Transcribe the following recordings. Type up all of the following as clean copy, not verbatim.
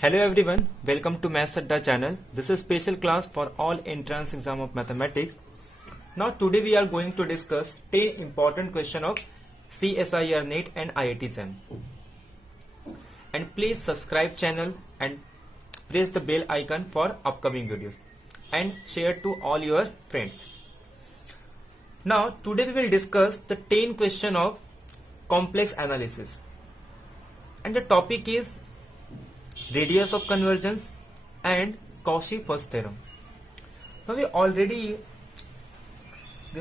Hello everyone, welcome to Maths Adda channel. This is special class for all entrance exam of mathematics. Now today we are going to discuss 10 important question of CSIR NET and IIT JAM. And please subscribe channel and press the bell icon for upcoming videos and share to all your friends. Now today we will discuss the 10 question of complex analysis. And the topic is radius of convergence and Cauchy-First theorem. Now we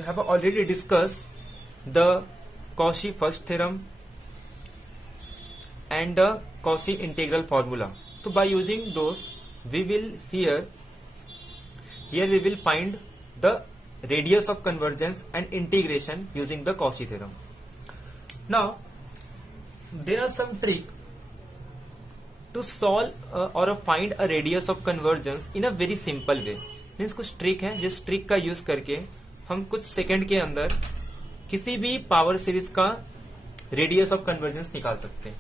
have already discussed the Cauchy-First theorem and the Cauchy integral formula. So by using those, we will here we will find the radius of convergence and integration using the Cauchy theorem. Now there are some tricks to solve or find a radius of convergence in a very simple way. Means कुछ trick है जिस trick का use करके हम कुछ second के अंदर किसी भी पावर सीरीज का रेडियस ऑफ कन्वर्जेंस निकाल सकते हैं.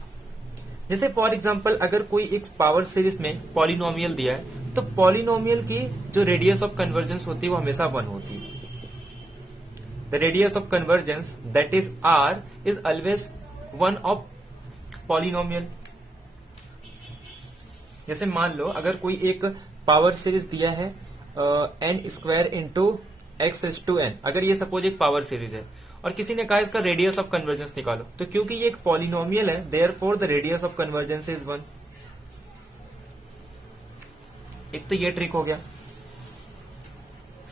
जैसे फॉर एग्जांपल अगर कोई एक पावर सीरीज में पॉलिनोमियल दिया है तो पॉलिनोमियल की जो रेडियस ऑफ कन्वर्जेंस होती है वो हमेशा 1 होती है. The radius of convergence that is R is always 1 of polynomial. जैसे मान लो अगर कोई एक पावर सीरीज दिया है n square into X is to N, अगर ये सपोज एक पावर सीरीज है और किसी ने कहा इसका रेडियस ऑफ कन्वर्जेंस निकालो, तो क्योंकि ये एक पॉलिनोमियल है therefore the radius of convergence is 1. एक तो ये ट्रिक हो गया.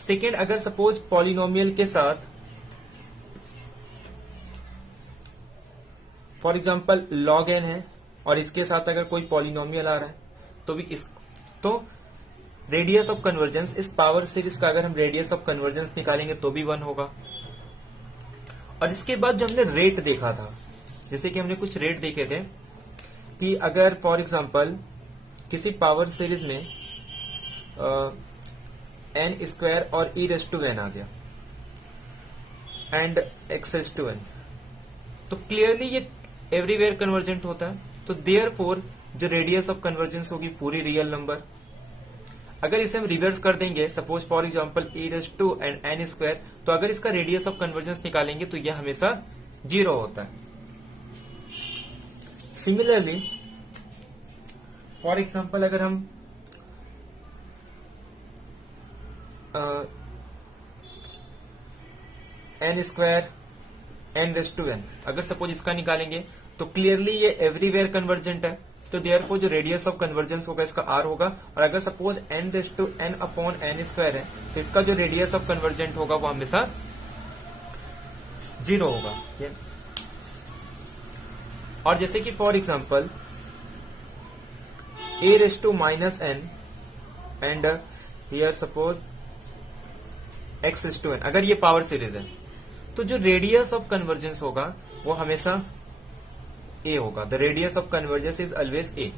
सेकेंड, अगर सपोज पॉलिनोमियल के साथ फॉर एग्जांपल log n है और इसके साथ अगर कोई पॉलिनोमियल आ रहा है तो रेडियस ऑफ कन्वर्जेंस इस पावर सीरीज का अगर हम रेडियस ऑफ कन्वर्जेंस निकालेंगे तो भी 1 होगा. और इसके बाद जो हमने रेट देखा था, जैसे कि हमने कुछ रेट देखे थे कि अगर फॉर एग्जांपल किसी पावर सीरीज में n स्क्वायर और e रेज़ टू n आ गया and x raise to n, तो क्लियरली ये एवरीवेयर कन्वर्जेंट होता है. तो देयरफॉर जो रेडियस ऑफ कन्वर्जेंस होगी पूरी रियल नंबर. अगर इसे हम रिवर्स कर देंगे suppose for example e raise to and n square, तो अगर इसका रेडियस ऑफ कन्वर्जेंस निकालेंगे तो यह हमेशा 0 होता है. सिमिलरली फॉर एग्जांपल अगर हम n square n raise to n अगर सपोज इसका निकालेंगे तो क्लियरली ये एवरीवेयर कन्वर्जेंट है, तो देयरफॉर जो रेडियस ऑफ कन्वर्जेंस होगा इसका r होगा. और अगर suppose n raise to n upon n square है तो इसका जो रेडियस ऑफ कन्वर्जेंट होगा वो हमेशा 0 होगा. और जैसे कि for example a rays to minus n and here suppose x raise to n, अगर ये पावर सीरीज है तो जो रेडियस ऑफ कन्वर्जेंस होगा वो हमेशा a होगा. The radius of convergence is always a.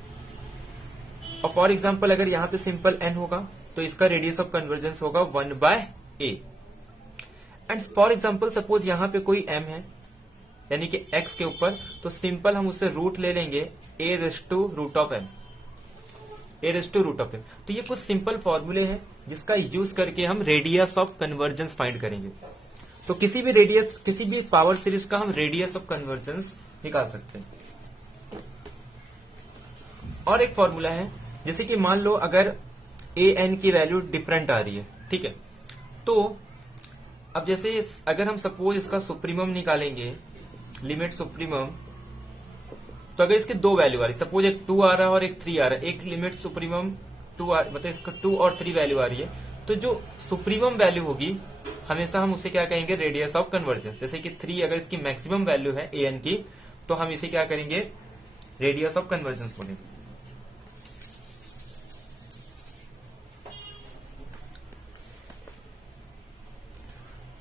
और फॉर एग्जांपल अगर यहां पे सिंपल n होगा तो इसका रेडियस ऑफ कन्वर्जेंस होगा 1/a. And for example suppose यहां पे कोई m है यानी कि x के ऊपर, तो सिंपल हम उससे रूट ले लेंगे a रेज़ टू रूट ऑफ m. तो ये कुछ सिंपल फॉर्मूले हैं जिसका यूज करके हम रेडियस ऑफ कन्वर्जेंस फाइंड करेंगे. तो किसी भी पावर सीरीज का हम रेडियस ऑफ कन्वर्जेंस निकाल सकते हैं. और एक फॉर्मूला है, जैसे कि मान लो अगर a n की वैल्यू डिफरेंट आ रही है, ठीक है, तो अब जैसे अगर हम सपोज इसका सुप्रीमम निकालेंगे, लिमिट सुप्रीमम, तो अगर इसके 2 वैल्यू आ रही, सपोज एक 2 आ रहा है और एक 3 आ रहा है, एक लिमिट सुप्रीमम 2 मतलब इसका 2 और 3 वैल्यू आ रही है, तो जो सुप्रीमम वैल्यू होगी हमेशा हम उसे क्या कहेंगे, रेडियस ऑफ कन्वर्जेंस. जैसे कि 3 अगर इसकी मैक्सिमम वैल्यू है a n की, तो हम इसे क्या करेंगे, रेडियस ऑफ कन्वर्जेंस बोलेंगे.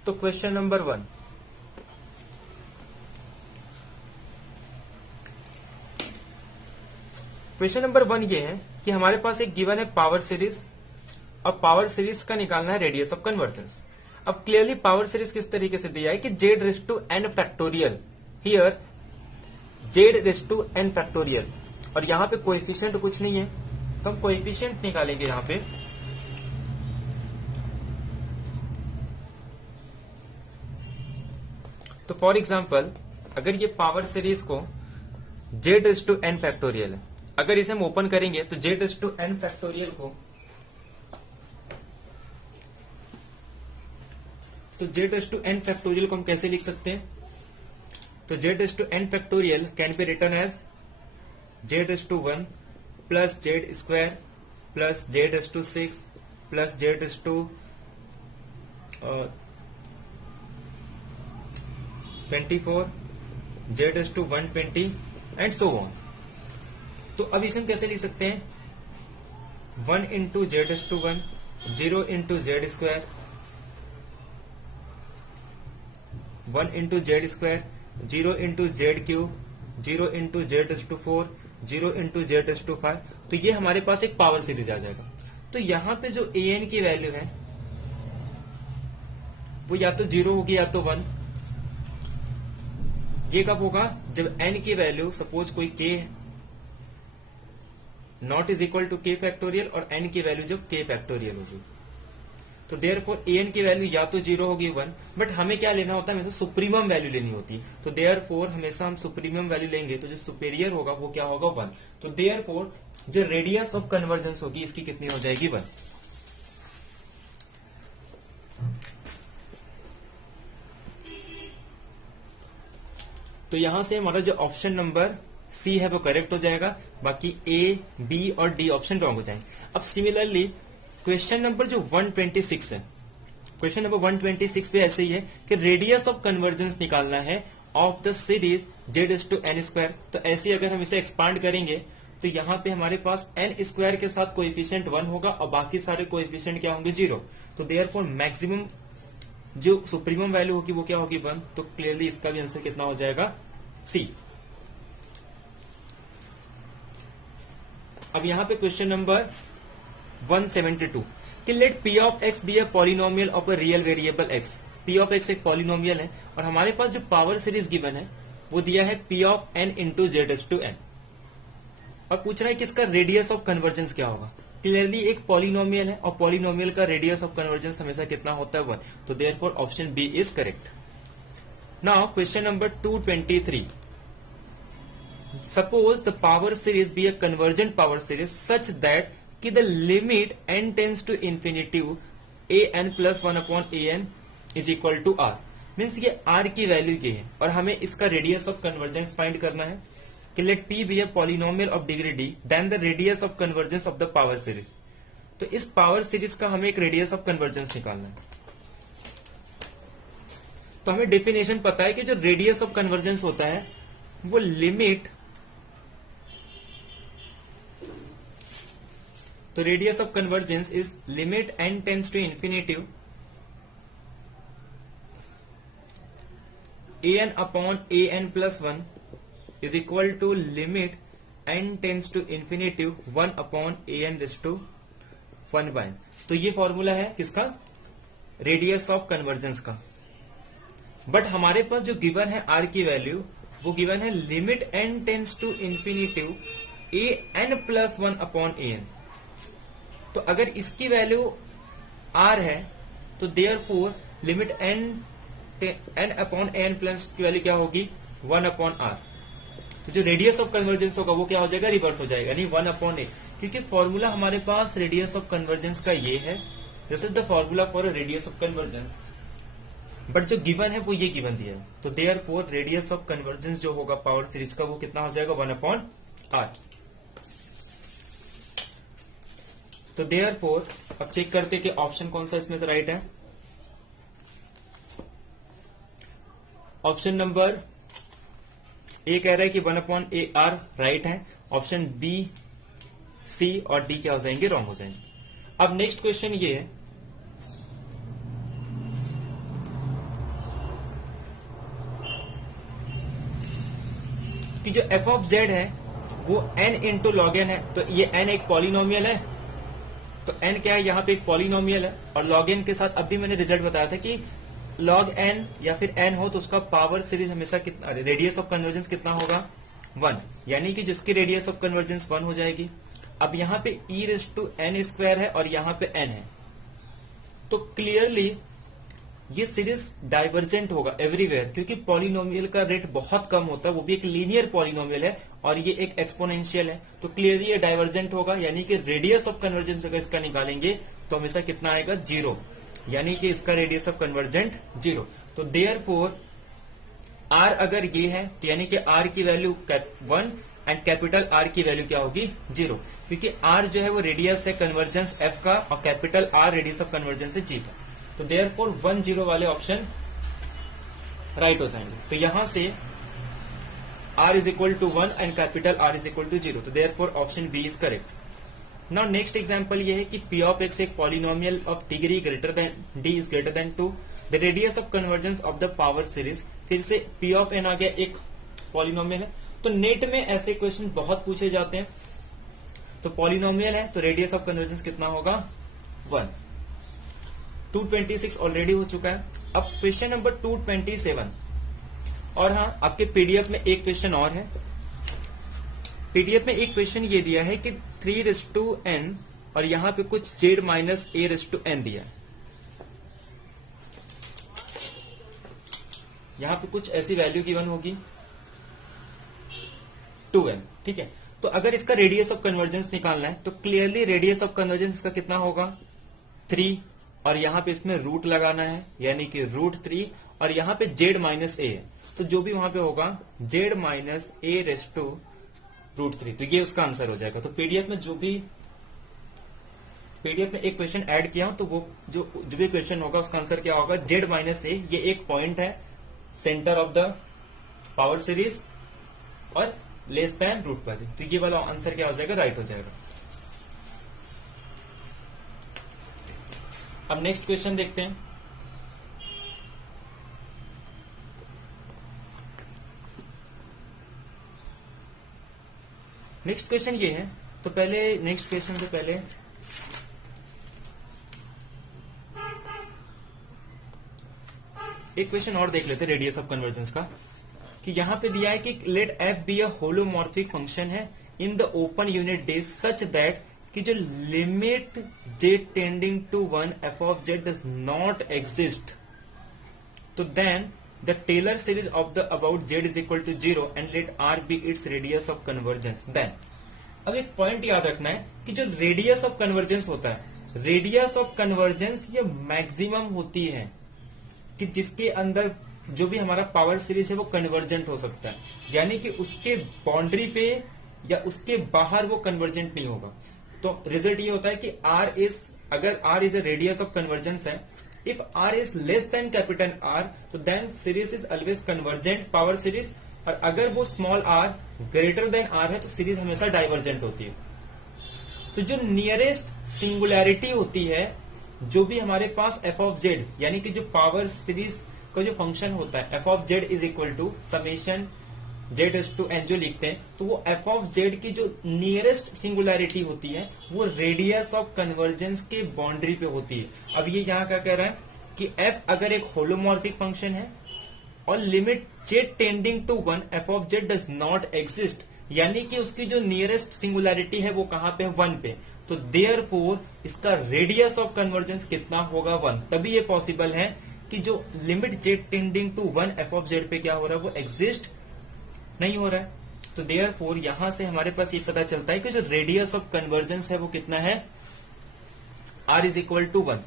तो क्वेश्चन नंबर 1, ये है कि हमारे पास एक गिवन है पावर सीरीज, और पावर सीरीज का निकालना है रेडियस ऑफ कन्वर्जेंस. अब क्लियरली पावर सीरीज किस तरीके से दिया है कि z raise to n factorial, here z raise to n factorial, और यहां पे कोएफिशिएंट कुछ नहीं है, तो हम कोएफिशिएंट निकालेंगे यहाँ पे। तो फॉर एग्जाम्पल अगर ये पावर सीरीज को z⁻n फैक्टोरियल है, अगर इसे हम ओपन करेंगे तो z⁻n फैक्टोरियल को, तो z⁻n फैक्टोरियल को हम कैसे लिख सकते हैं? तो z⁻n factorial can be written as z⁻1 plus z² plus z⁻6 plus z⁻24 z⁻120 and so on. तो अब इसे हम कैसे लिख सकते हैं? 1 into z⁻1, 0 into z², 1 into z², 0 into z³, 0 into z⁻4, 0 into z⁻5। तो ये हमारे पास एक पावर सीरीज आ जाएगा। तो यहां पे जो an की वैल्यू है वो या तो 0 होगी या तो 1। ये कब होगा? जब n की वैल्यू सपोज कोई k not is equal to k factorial और n की वैल्यू जब k फैक्टोरियल होगी। तो देयरफॉर an की वैल्यू या तो 0 होगी 1, बट हमें क्या लेना होता है? हमेशा सुप्रीमम वैल्यू लेनी होती है। तो देयरफॉर हमेशा हम सुप्रीमम वैल्यू लेंगे तो जो सुपेरियर होगा वो क्या होगा? 1। तो देयरफॉर जो रेडियस ऑफ कन्वर्जेंस होगी इसकी कितनी हो जाएगी? 1। तो यहां से हमारा जो ऑप्शन नंबर सी है वो करेक्ट हो जाएगा, बाकी ए, बी और डी ऑप्शन रॉन्ग हो जाएंगे। अब सिमिलरली क्वेश्चन नंबर जो 126 है, क्वेश्चन नंबर 126 पे ऐसे ही है कि रेडियस ऑफ कन्वर्जेंस निकालना है ऑफ द सीरीज z⁻n²। तो ऐसे अगर हम इसे एक्सपांड करेंगे तो यहाँ पे हमारे पास n² के साथ कोएफिशिएंट 1 होगा और बाकी सारे कोएफिशिएंट क्या होंगे? 0। तो देयरफॉर मैक्सिमम जो सुप्रीमम वैल्यू होगी वो क्या होगी? 1। तो क्लियरली इसका भी आंसर कितना हो जाएगा? सी। अब यहां पे क्वेश्चन नंबर 172 कि let p of x be a polynomial of a real variable x। p of x एक पॉलिनोमियल है और हमारे पास जो पावर सीरीज गिवन है वो दिया है p of n into z⁻n। और पूछ रहा है कि इसका रेडियस ऑफ कन्वर्जेंस क्या होगा? क्लियरली एक पॉलिनोमियल है और पॉलिनोमियल का रेडियस ऑफ कन्वर्जेंस हमेशा कितना होता है? 1। तो therefore option B is correct. Now question number 223, suppose the power series be a convergent power series such that कि the limit n tends to infinitive an plus 1 upon an is equal to r। Means ये r की value ये है और हमें इसका radius of convergence find करना है कि let p be a polynomial of degree d then the radius of convergence of the power series. तो इस पावर सीरीज का हमें एक रेडियस ऑफ कन्वर्जेंस निकालना है। तो हमें डेफिनेशन पता है कि जो रेडियस ऑफ कन्वर्जेंस होता है वो लिमिट, तो radius of convergence is limit n tends to infinitive an upon an plus 1 is equal to limit n tends to infinitive 1 upon an raise to 1/n। तो ये फॉर्मूला है किसका? Radius of convergence का। But हमारे पास जो given है r की वैल्यू वो गिवन है limit n tends to infinitive an plus 1 upon an। तो अगर इसकी वैल्यू r है तो therefore limit n upon an plus की वैल्यू क्या होगी? 1 अपॉन r। तो जो रेडियस ऑफ कन्वर्जेंस होगा वो क्या हो जाएगा? रिवर्स हो जाएगा, यानी 1 अपॉन a। क्योंकि फॉर्मूला हमारे पास रेडियस ऑफ कन्वर्जेंस का ये है, this is the formula for radius of convergence, but जो गिवन है वो ये गिवन दिया है। तो देयरफॉर रेडियस ऑफ कन्वर्जेंस जो होगा पावर सीरीज का वो कितना हो जाएगा? 1 अपॉन r। तो देयरफॉर अब चेक करते कि ऑप्शन कौन सा इसमें से राइट है। ऑप्शन नंबर ए कह रहा है कि 1 अपॉन ए आर राइट है। ऑप्शन बी, सी और डी क्या हो जाएंगे? रॉन्ग हो जाएंगे। अब नेक्स्ट क्वेश्चन ये है कि जो f ऑफ z है वो n इंटू लॉग n है। तो ये n एक पॉलिनोमियल है, तो n क्या है? यहाँ पे एक पॉलिनोमियल है और लॉग n के साथ अब भी मैंने रिजल्ट बताया था कि लॉग n या फिर n हो तो उसका पावर सीरीज हमेशा कितना, रेडियस ऑफ कन्वर्जेंस कितना होगा? 1। यानी कि जिसकी रेडियस ऑफ कन्वर्जेंस 1 हो जाएगी अब यहाँ पे e⁻n² है और यहाँ पे n है, तो क्लियरली ये सीरीज डाइवर्जेंट होगा एवरीवेयर, क्योंकि पॉलिनोमियल का रेट बहुत कम होता है, वो भी एक लीनियर पॉलिनोमियल है और ये एक एक्सपोनेंशियल है, तो क्लियरली ये डाइवर्जेंट होगा। यानी कि रेडियस ऑफ कन्वर्जेंस अगर इसका निकालेंगे तो हमेशा कितना आएगा, 0, यानी कि इसका रेडियस ऑफ कन्वर्जेंट 0। तो देयरफॉर r अगर ये है तो यानी कि r की वैल्यू 1 एंड कैपिटल R की वैल्यू क्या होगी, 0, क्योंकि r जो है वो रेडियस है कन्वर्जेंस f का और capital R radius of convergence है g का। तो देयरफॉर 1 0 वाले ऑप्शन राइट हो जाएंगे। तो यहां से r is equal to 1 and capital R is equal to 0, तो therefore option B is correct. Now next example ये है कि p ऑफ x एक polynomial of degree greater than d is greater than 2, the radius of convergence of the power series. फिर से p of n आ गया, एक polynomial है। तो नेट में ऐसे क्वेश्चन बहुत पूछे जाते हैं। तो पॉलिनोमियल है तो रेडियस ऑफ कन्वर्जेंस कितना होगा, 1। 226 ऑलरेडी हो चुका है। अब क्वेश्चन नंबर 227, और हाँ आपके पीडीएफ में एक क्वेश्चन और है। पीडीएफ में एक क्वेश्चन ये दिया है कि 3n और यहां पे कुछ z-a⁻n दिया है। यहां पे कुछ ऐसी वैल्यू गिवन होगी 2n, ठीक है। तो अगर इसका रेडियस ऑफ कन्वर्जेंस निकालना है तो क्लियरली रेडियस ऑफ कन्वर्जेंस इसका कितना होगा, 3, और यहां पे इसमें रूट लगाना है यानी कि √3, और यहां पे z-a है, तो जो भी वहां पे होगा z-a⁻√3, तो ये उसका आंसर हो जाएगा। तो पीडीएफ में पीडीएफ में एक क्वेश्चन ऐड किया हूं, तो वो जो भी क्वेश्चन होगा उसका आंसर क्या होगा, z-a, ये एक पॉइंट है centre of the power series और लेस देन √3, तो ये वाला आंसर क्या हो जाएगा, राइट हो जाएगा। अब नेक्स्ट क्वेश्चन देखते हैं। नेक्स्ट क्वेश्चन ये है, तो पहले नेक्स्ट क्वेश्चन से पहले एक क्वेश्चन और देख लेते हैं रेडियस ऑफ कन्वर्जेंस का, कि यहां पे दिया है कि let f be a holomorphic function है in the open unit days such that कि जो limit z tending to 1 f of z does not exist, तो then the Taylor series of the about z is equal to 0 and let r be its radius of convergence. Then अब एक point याद रखना है कि जो radius of convergence होता है, रेडियस ऑफ कन्वर्जेंस ये मैक्सिमम होती है कि जिसके अंदर जो भी हमारा पावर सीरीज है वो कन्वर्जेंट हो सकता है, यानी कि उसके बाउंड्री पे या उसके बाहर वो कन्वर्जेंट नहीं होगा। तो रिजल्ट ये होता है कि अगर r is a radius of convergence है, if r is less than capital R, तो then series is always convergent power series, और अगर वो small r greater than R है तो सीरीज हमेशा डाइवर्जेंट होती है। तो जो नियरेस्ट सिंगुलैरिटी होती है, जो भी हमारे पास f ऑफ z यानी कि जो पावर सीरीज का जो फंक्शन होता है f of z is equal to summation z⁻n जो लिखते हैं, तो वो f ऑफ z की जो नियरेस्ट सिंगुलैरिटी होती है वो रेडियस ऑफ कन्वर्जेंस के बाउंड्री पे होती है। अब ये यहाँ क्या कह रहा है कि f अगर एक होलोमॉर्फिक फंक्शन है और limit z tending to 1 f of z does not exist, यानी कि उसकी जो नियरेस्ट सिंगुलैरिटी है वो कहां पे, 1 पे, तो देयरफॉर इसका रेडियस ऑफ कन्वर्जेंस कितना होगा, 1। तभी ये पॉसिबल है कि जो limit z tending to 1 f of z पे क्या हो रहा है, वो एग्जिस्ट नहीं हो रहा है। तो देयरफॉर यहां से हमारे पास ये पता चलता है कि जो रेडियस ऑफ कन्वर्जेंस है वो कितना है, r इज इक्वल टू 1,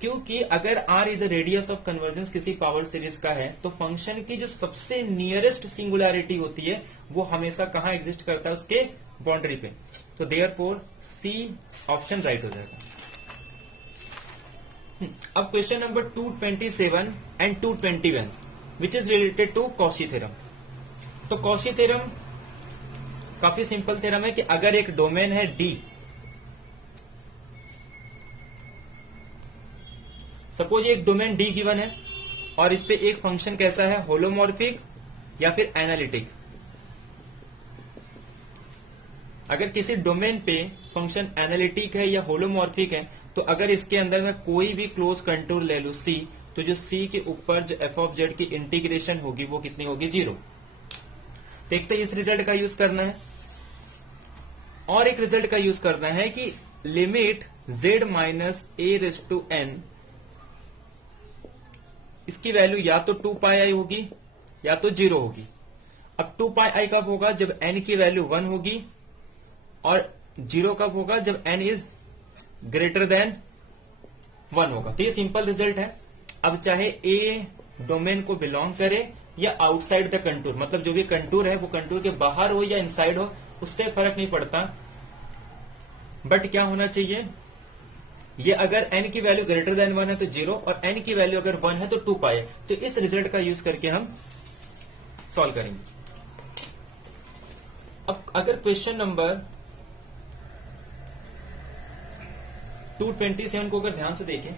क्योंकि अगर r is a radius of convergence किसी पावर सीरीज का है तो फंक्शन की जो सबसे नियरेस्ट सिंगुलैरिटी होती है वो हमेशा कहां एग्जिस्ट करता है, उसके बाउंड्री पे। तो देयरफॉर सी ऑप्शन राइट हो जाएगा। अब question number 227 and 221 which is related to Cauchy theorem. तो कॉशी थ्योरम काफी सिंपल थ्योरम है कि अगर एक डोमेन है D, सपोज एक डोमेन D गिवन है और इस पे एक फंक्शन कैसा है, होलोमॉर्फिक या फिर एनालिटिक। अगर किसी डोमेन पे फंक्शन एनालिटिक है या होलोमॉर्फिक है, तो अगर इसके अंदर मैं कोई भी क्लोज कंटूर ले लू C, तो जो C के ऊपर जो f ऑफ z की इंटीग्रेशन होगी वो कितनी होगी, 0। देखते इस रिजल्ट का यूज करना है। और एक रिजल्ट का यूज करना है कि limit z minus A raise to N, इसकी वैल्यू या तो 2 पाई आई होगी या तो 0 होगी। अब 2 पाई आई कब होगा? जब n की वैल्यू 1 होगी, और 0 कब होगा? जब n इज ग्रेटर देन 1 होगा। तो ये सिंपल रिजल्ट है। अब चाहे ए डोमेन को बिलोंग करे या आउटसाइड द कंटूर, मतलब जो भी कंटूर है वो कंटूर के बाहर हो या इनसाइड हो, उससे फर्क नहीं पड़ता। बट क्या होना चाहिए? ये अगर n की वैल्यू ग्रेटर देन 1 है तो 0, और n की वैल्यू अगर 1 है तो 2 पाई है। तो इस रिजल्ट का यूज करके हम सॉल्व करेंगे। अब अगर क्वेश्चन नंबर 227 को अगर ध्यान से देखें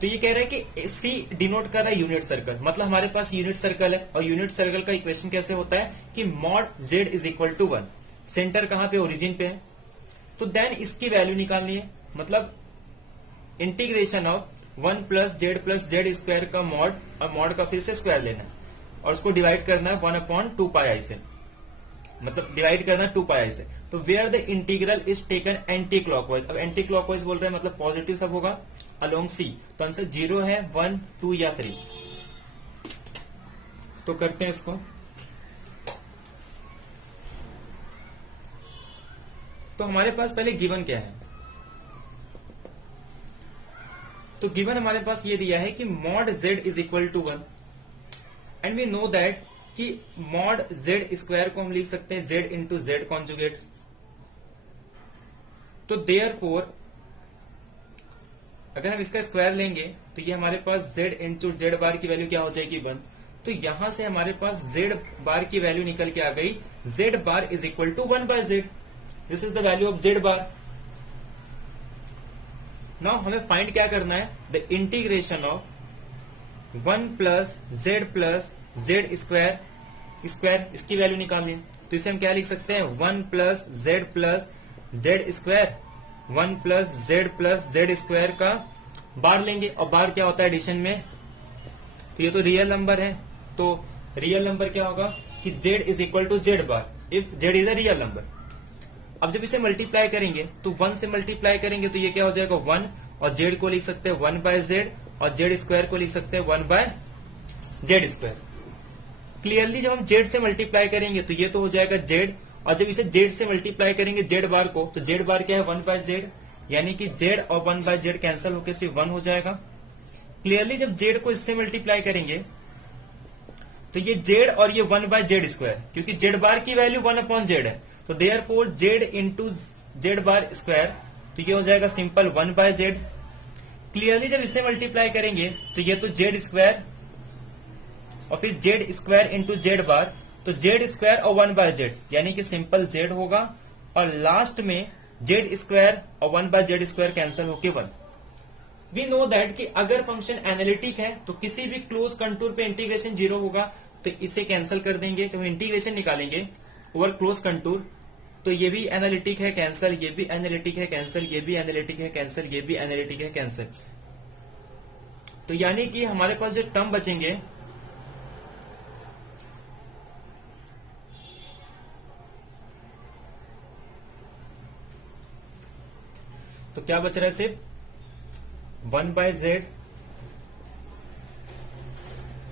तो ये कह रहा है कि सी डिनोट कर रहा है यूनिट सर्कल, मतलब हमारे पास यूनिट सर्कल है, और यूनिट सर्कल का इक्वेशन कैसे होता है कि mod z is equal to 1, centre कहां पे? ओरिजिन पे है। तो देन इसकी वैल्यू निकालनी है, मतलब integration of 1 plus Z square का मॉड, और मॉड का फिर से स्क्वायर लेना है, और उसको डिवाइड करना है 1/2 पाई आई से, मतलब डिवाइड करना है 2 पाई आई से। तो where the integral is taken anticlockwise. अब एंटी क्लॉकवाइज बोल रहे हैं मतलब पॉजिटिव सब होगा अलोंग सी। तो आंसर 0 है, 1, 2 या 3। तो करते हैं इसको। तो हमारे पास पहले गिवन क्या है? तो गिवन हमारे पास ये दिया है कि mod z is equal to 1, and we know that कि मॉड z स्क्वायर को हम लिख सकते हैं z इंटू जेड कॉन्जुगेट। तो देयरफॉर अगर हम इसका स्क्वायर लेंगे तो ये हमारे पास z इंटू जेड बार की वैल्यू क्या हो जाएगी? 1। तो यहां से हमारे पास z बार की वैल्यू निकल के आ गई, z bar is equal to 1 by z। This is the value of z bar. Now हमें फाइंड क्या करना है? The integration of 1 plus Z square इसकी वैल्यू निकालनी है। तो इसे हम क्या लिख सकते हैं? 1 plus Z square, 1 plus Z square का बार लेंगे, और बार क्या होता है एडिशन में? तो ये तो रियल नंबर है, तो रियल नंबर क्या होगा कि z is equal to z bar if z is a real number. अब जब इसे मल्टीप्लाई करेंगे तो 1 से मल्टीप्लाई करेंगे तो ये क्या हो जाएगा? 1, और z को लिख सकते हैं 1 बाय जेड, और जेड स्क्वायर को लिख सकते हैं 1 बाय जेड स्क्वायर। क्लियरली जब हम z से मल्टीप्लाई करेंगे तो ये तो हो जाएगा z, और जब इसे z से मल्टीप्लाई करेंगे z बार को, तो z बार क्या है? 1 बाय जेड, यानी कि z और 1 बाय जेड कैंसिल होकर सिर्फ 1 हो जाएगा। क्लियरली जब z को इससे मल्टीप्लाई करेंगे तो ये z और ये 1 बाय जेड स्क्वायर, क्योंकि z बार की वैल्यू 1/z है, तो therefore z into Z bar square, तो ये हो जाएगा सिंपल 1 बाय जेड। क्लियरली जब इसे मल्टीप्लाई करेंगे तो ये तो जेड स्क्वायर, और फिर जेड स्क्वायर इंटू जेड बार, तो जेड स्क्वायर और 1 बाय जेड, यानी कि सिंपल जेड होगा, और लास्ट में जेड स्क्वायर और 1 बाय जेड स्क्वायर कैंसिल होके 1। वी नो दैट कि अगर फंक्शन एनालिटिक है तो किसी भी क्लोज कंटूर पे इंटीग्रेशन 0 होगा, तो इसे कैंसिल कर देंगे। जब इंटीग्रेशन निकालेंगे ओवर क्लोज कंटूर तो ये भी एनालिटिक है, कैंसिल, ये भी एनालिटिक है, कैंसिल, ये भी एनालिटिक है, कैंसिल, ये भी एनालिटिक है, कैंसिल। तो यानी कि हमारे पास जो टर्म बचेंगे तो क्या बच रहा है? सिर्फ 1 by z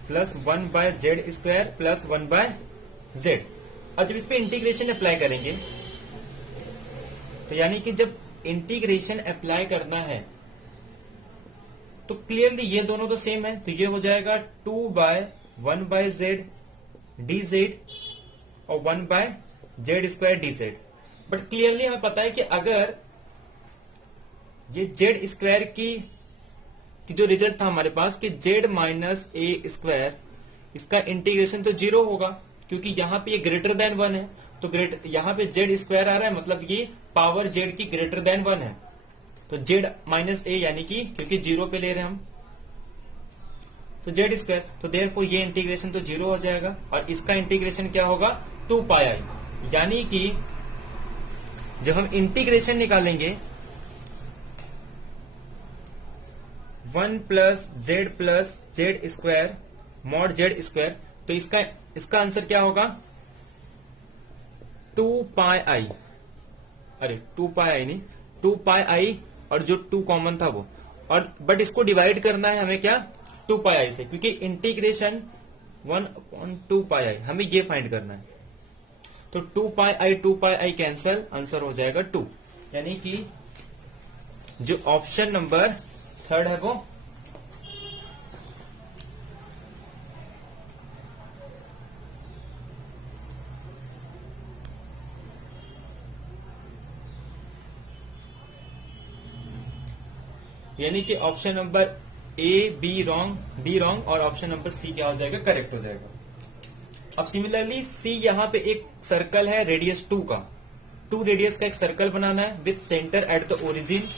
plus 1 by z square plus 1 by z. अब जब इस पे इंटीग्रेशन अप्लाई करेंगे तो यानी कि जब इंटीग्रेशन अप्लाई करना है तो क्लियरली ये दोनों तो सेम है, तो ये हो जाएगा 2 by 1 by z d z और 1 by z square d z. But clearly हमें पता है कि अगर ये जेड स्क्वायर की जो रिजल्ट था हमारे पास कि जेड माइनस ए स्क्वायर, इसका इंटीग्रेशन तो 0 होगा, क्योंकि यहां पे ये ग्रेटर देन 1 है, तो यहां पे जेड स्क्वायर आ रहा है, मतलब ये पावर जेड की ग्रेटर देन 1 है, तो जेड माइनस ए, यानी कि क्योंकि 0 पे ले रहे हैं हम तो जेड स्क्वायर, तो देयरफॉर ये इंटीग्रेशन तो 0 हो जाएगा, और इसका इंटीग्रेशन क्या होगा? 2 पाई आई। यानी कि जब हम इंटीग्रेशन निकालेंगे 1 plus Z square mod Z square, तो इसका आंसर क्या होगा? 2 पाई आई। अरे 2 पाई आई नहीं, 2 पाई आई और जो 2 कॉमन था वो, और बट इसको डिवाइड करना है हमें क्या, 2 पाई आई से, क्योंकि इंटीग्रेशन 1/2 पाई आई हमें ये फाइंड करना है। तो 2 पाई आई कैंसल, आंसर हो जाएगा 2, यानी कि जो ऑप्शन नंबर 3 है वो यानी कि option number A be wrong, D wrong, और ऑप्शन नंबर सी क्या हो जाएगा, करेक्ट हो जाएगा। अब सिमिलरली सी, यहां पे एक सर्कल है रेडियस 2 का, 2 रेडियस का एक सर्कल बनाना है with centre at the origin,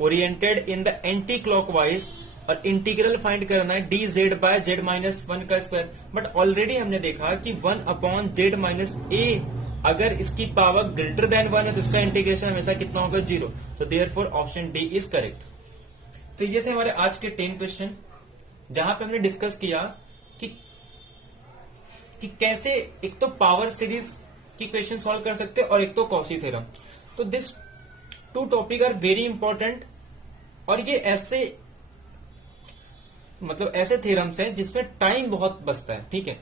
oriented in the anti clockwise, और इंटीग्रल फाइंड करना है d z by z minus 1 का स्क्वायर। बट ऑलरेडी हमने देखा कि 1/z माइनस ए, अगर इसकी पावर ग्रेटर देन 1 है तो इसका इंटीग्रेशन हमेशा कितना होगा, 0। तो therefore option D is correct. तो ये थे हमारे आज के 10 क्वेश्चन, जहां पे हमने डिस्कस किया कि कैसे एक तो पावर सीरीज की क्वेश्चन सॉल्व कर सकते हैं और एक तो कॉची थ्योरम। तो this 2 topic are very important, और ये ऐसे मतलब ऐसे थ्योरम्स हैं जिसमें टाइम बहुत बचता है, ठीक है।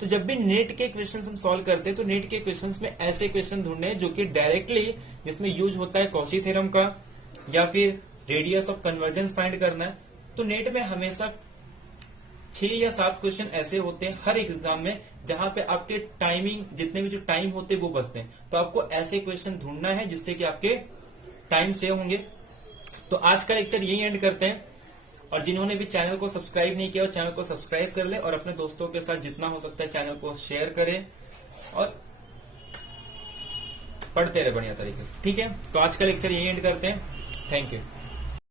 तो जब भी नेट के क्वेश्चन हम सॉल्व करते हैं तो नेट के क्वेश्चंस में ऐसे क्वेश्चन ढूंढने हैं जो कि डायरेक्टली जिसमें यूज होता है कॉची थ्योरम का, या फिर रेडियस ऑफ कन्वर्जेंस फाइंड करना है। तो नेट में हमेशा 6 या 7 क्वेश्चन ऐसे होते हैं हर एक एग्जाम में, जहां पे आपके टाइमिंग जितने भी जो टाइम होते हैं वो बचते हैं। तो आपको ऐसे क्वेश्चन ढूंढना है जिससे कि आपके टाइम सेव होंगे। तो आज का लेक्चर यही एंड करते हैं, और जिन्होंने भी चैनल को सब्सक्राइब नहीं किया, चैनल को सब्सक्राइब कर ले, और अपने दोस्तों के साथ जितना हो सकता है चैनल को शेयर करें, और पढ़ते रहे बढ़िया तरीके से, ठीक है। तो आज का लेक्चर यही एंड करते हैं। Thank you.